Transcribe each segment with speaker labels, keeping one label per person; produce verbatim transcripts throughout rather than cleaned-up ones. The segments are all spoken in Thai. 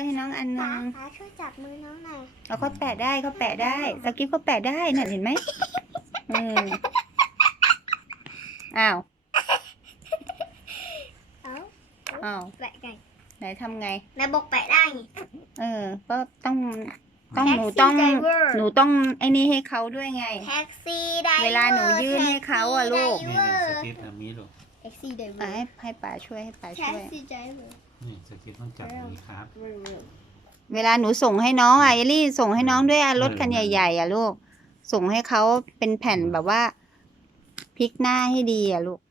Speaker 1: ให้น้องอันนึ
Speaker 2: ป๋าง ป๋าช่วยจับมือน้องหน่อย
Speaker 1: เอาเขาแปะได้เขาแปะได้สกิปเขาแปะได้น่ะเห็นไหมอืมอ้าว
Speaker 2: เอ้า
Speaker 1: อ้าว
Speaker 2: แปะไง
Speaker 1: ไหนทำไง
Speaker 2: นายบอกแปะได้ไง
Speaker 1: เออ ก็ต้องต้องหนูต้องหนูต้องไอ้นี่ให้เขาด้วยไง
Speaker 2: แท็กซี่ไดเวอร์
Speaker 1: เวลาหนูยื่นให้เขาอะลูก
Speaker 3: นี่นี่สกิปทำนี้ลูก
Speaker 2: แท็กซี่ไดเวอ
Speaker 1: อ่ะ
Speaker 2: ร์
Speaker 1: ให้ให้ป๋าช่วยให้ป๋า
Speaker 2: แท็
Speaker 1: ช่
Speaker 2: ก
Speaker 1: วย
Speaker 2: ซี่ไดเวอร์
Speaker 3: นี่สกิปต้องจับอย่างนี้ครับ
Speaker 1: เวลาหนูส่งให้น้องอ่ะเอลลี่ส่งให้น้องด้วยอ่ะรถคันใหญ่ๆอ่ะลูกส่งให้เขาเป็นแผ่นแบบว่าพลิกหน้าให้ดีอ่ะลูก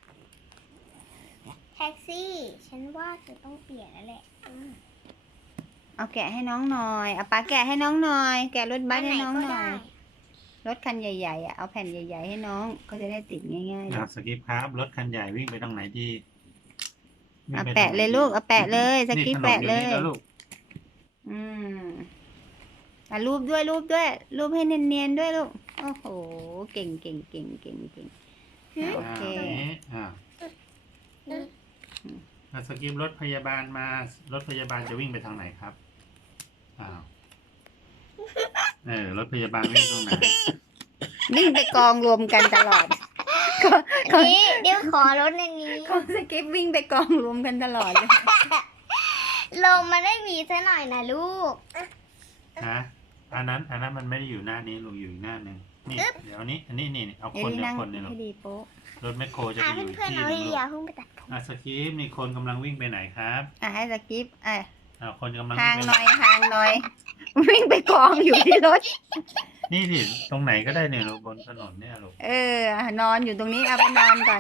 Speaker 2: แท็กซี่ ฉันว่าจะต้องเปลี่ยนแล้วแหละอืม
Speaker 1: เอาแกะให้น้องหน่อยเอาป๋าแกะให้น้องหน่อย แกะรถบัสให้น้อง
Speaker 2: ก็
Speaker 1: หน่อ
Speaker 2: ได้
Speaker 1: ยรถคันใหญ่ๆอ่ะเอาแผ่นใหญ่ๆให้น้องก็จะได้ติดง่ายๆ
Speaker 3: ครับสกิปครับรถคันใหญ่วิ่งไปตรงไหนดีวิ่ง
Speaker 1: เอา
Speaker 3: ไป
Speaker 1: แปะเลยลูกเอาแปะเลยส
Speaker 3: นี่
Speaker 1: กิป
Speaker 3: ถนน
Speaker 1: แปะ
Speaker 3: อ
Speaker 1: เล
Speaker 3: นี่
Speaker 1: ย
Speaker 3: แล้วลูก
Speaker 1: อืมอ่ะรูปด้วยรูปด้วย รูปให้เนียนๆด้วยลูกโอ้โหเก่งเก่งเก่งเก่งเก่งอ่ะโอเค
Speaker 3: อ่านี้อ่า
Speaker 2: อืม
Speaker 3: อ่ะสกิปรถพยาบาลมารถพยาบาลจะวิ่งไปทางไหนครับอ้าวเออรถพยาบาลวิ่งตรงไหน
Speaker 1: วิ่งไปกองรวมกันตลอดก็
Speaker 2: นี่เดี๋ยวขอรถอย่างนี้
Speaker 1: ของสกิปวิ่งไปกองรวมกันตลอดเลย
Speaker 2: ลงมาได้มีซะหน่อยนะลูก
Speaker 3: ฮะอันนั้นอันนั้นมันไม่ได้อยู่หน้านี้ลูกอยู่อีกหน้าหนึ่งนี่เดี๋ยวนี้อันนี้นี่เอา
Speaker 1: เดี๋ย
Speaker 3: ค
Speaker 1: วน นี้
Speaker 3: เดียว
Speaker 1: นั่ง
Speaker 3: คนเนี่ยลู
Speaker 1: ให้
Speaker 3: ก
Speaker 1: ดีโป๊ะ
Speaker 3: รถแมคโครจะ
Speaker 2: อ่า
Speaker 3: ไปอยู่อีก
Speaker 2: เพื่อน
Speaker 3: ที่
Speaker 2: ๆ
Speaker 3: ห
Speaker 2: เอา
Speaker 3: นึง
Speaker 2: เรี
Speaker 3: ลู
Speaker 2: ย
Speaker 3: ก
Speaker 2: เพิ่งไปตัดผม
Speaker 3: อ่ะสกิปนี่คนกำลังวิ่งไปไหนครับ
Speaker 1: อ่ะให้สกิปอ่ะ
Speaker 3: อ่าคนกำลัง
Speaker 1: ห่าง
Speaker 3: วิ่ง
Speaker 1: ห
Speaker 3: ไป
Speaker 1: น่อยห่างหน่อย วิ่งไปกองอยู่ที่รถ
Speaker 3: นี่สิตรงไหนก็ได้เนี่ยลูกบนถนนเนี่ยลูก
Speaker 1: เออนอนอยู่ตรงนี้เอาไปนอนก่อน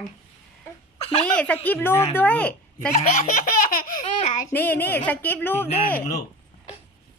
Speaker 1: นี่สกิปรูปด้วย
Speaker 3: อีกหน้าหนึ่งลูก
Speaker 1: นี่นี่สกิปรูป
Speaker 3: อีกหน้า
Speaker 1: ด้วย
Speaker 3: หนึ่งลูก